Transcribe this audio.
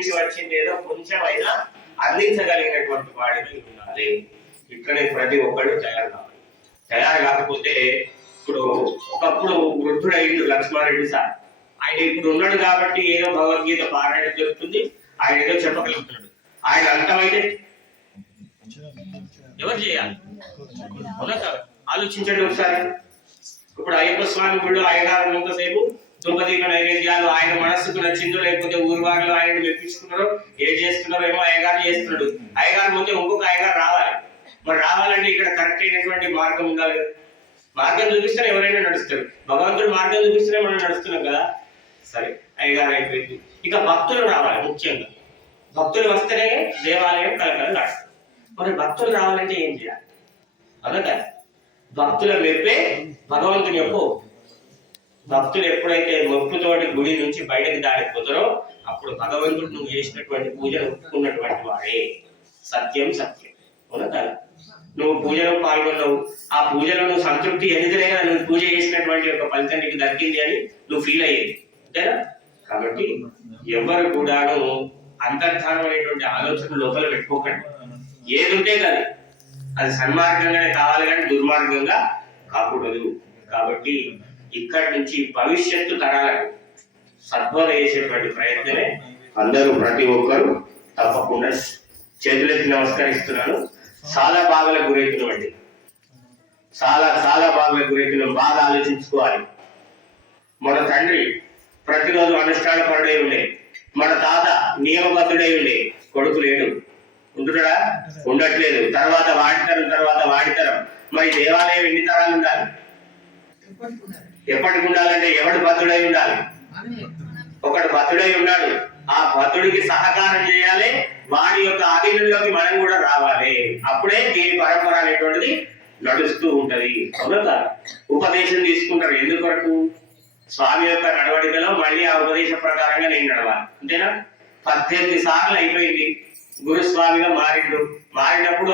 నుంచి వచ్చింది ఏదో కొంచెం అయినా అందించగలిగినటువంటి వాడిని ఉండాలి. ఇక్కడే ప్రతి ఒక్కడు తయారు కాకపోతే ఇప్పుడు ఒకప్పుడు వృద్ధుడైండు లక్ష్మారెడ్డి సార్, ఆయన ఇప్పుడు ఉన్నాడు కాబట్టి ఏదో భగవద్గీత పారాయణ జరుగుతుంది, ఆయన ఏదో చెప్పగలుగుతున్నాడు. ఆయన అంతమైతే ఎవరు చేయాలి? ఆలోచించండి ఒకసారి. ఇప్పుడు అయ్యప్ప స్వామి గుళ్ళు అయ్యగారు ఎంతసేపు దుంపదీప నైవేద్యాలు ఆయన మనస్సుకు నచ్చిందో లేకపోతే ఊరివాళ్ళు ఆయన మెప్పించుకున్నారో ఏం చేస్తున్నారో ఏమో అయ్యగారు చేస్తున్నాడు. అయ్యగారు ముందే ఇంకొక అయ్యగారు రావాలి. మరి రావాలంటే ఇక్కడ కరెక్ట్ అయినటువంటి మార్గం ఉండాలి. మార్గం చూపిస్తేనే ఎవరైనా నడుస్తారు. భగవంతుడు మార్గం చూపిస్తేనే మనం నడుస్తున్నాం కదా. సరే, అయ్యగారు అయిపోయింది. ఇక భక్తులు రావాలి. ముఖ్యంగా భక్తులు వస్తేనే దేవాలయం కలకలలాడుతుంది. మరి భక్తులు రావాలంటే ఏం చేయాలి? అదొక భక్తుల మెప్పే భగవంతుని యొక్క. భక్తులు ఎప్పుడైతే మొక్కుతోటి గుడి నుంచి బయటకు దాడిపోతారో అప్పుడు భగవంతుడు నువ్వు చేసినటువంటి పూజలు ఒప్పుకున్నటువంటి వాడే. సత్యం సత్యం. అవునా? నువ్వు పూజలో పాల్గొన్నావు, ఆ పూజలో నువ్వు సంతృప్తి ఎదుగుదలే కదా నువ్వు పూజ చేసినటువంటి యొక్క ఫలితం నీకు దక్కింది అని నువ్వు ఫీల్ అయ్యేది, అంతేనా? కాబట్టి ఎవరు కూడాను అంతర్ధానం అనేటువంటి ఆలోచన లోపల పెట్టుకోకండి. ఏది ఉంటే కదా అది సన్మార్గంగానే కావాలి కానీ దుర్మార్గంగా కాకూడదు. కాబట్టి ఇక్కడి నుంచి భవిష్యత్తు తరాలకు సద్బోధ చేసేటువంటి ప్రయత్నమే అందరూ ప్రతి ఒక్కరు తప్పకుండా. చేతులెత్తి నమస్కరిస్తున్నాను. చాలా బాధలకు గురవుతున్నామండి. చాలా బాధలకు గురవుతున్నాం. బాగా ఆలోచించుకోవాలి. మన తండ్రి ప్రతిరోజు అనుష్ఠాన పరుడై ఉండే, మన తాత నియమబద్ధుడై ఉండే, కొడుకు లేడు, ఉంటున్నాడా? ఉండట్లేదు. తర్వాత వాడితరం. మరి దేవాలయం ఎన్ని తరాలు ఉండాలి? ఎప్పటికి ఉండాలంటే ఎవడు బద్ధుడై ఉండాలి? ఒకడు బద్ధుడై ఉన్నాడు. ఆ బద్ధుడికి సహకారం చేయాలి. వాడి యొక్క అధీనంలోకి మనం కూడా రావాలి. అప్పుడే దీని పరంపర అనేటువంటిది నడుస్తూ ఉంటది. అవునా? ఉపదేశం తీసుకుంటారు. ఎందుకొరకు? స్వామి యొక్క నడవడికలో మళ్ళీ ఆ ఉపదేశ ప్రకారంగా నేను నడవాలి, అంతేనా? 18 సార్లు అయిపోయింది. గురుస్వామిగా మారినప్పుడు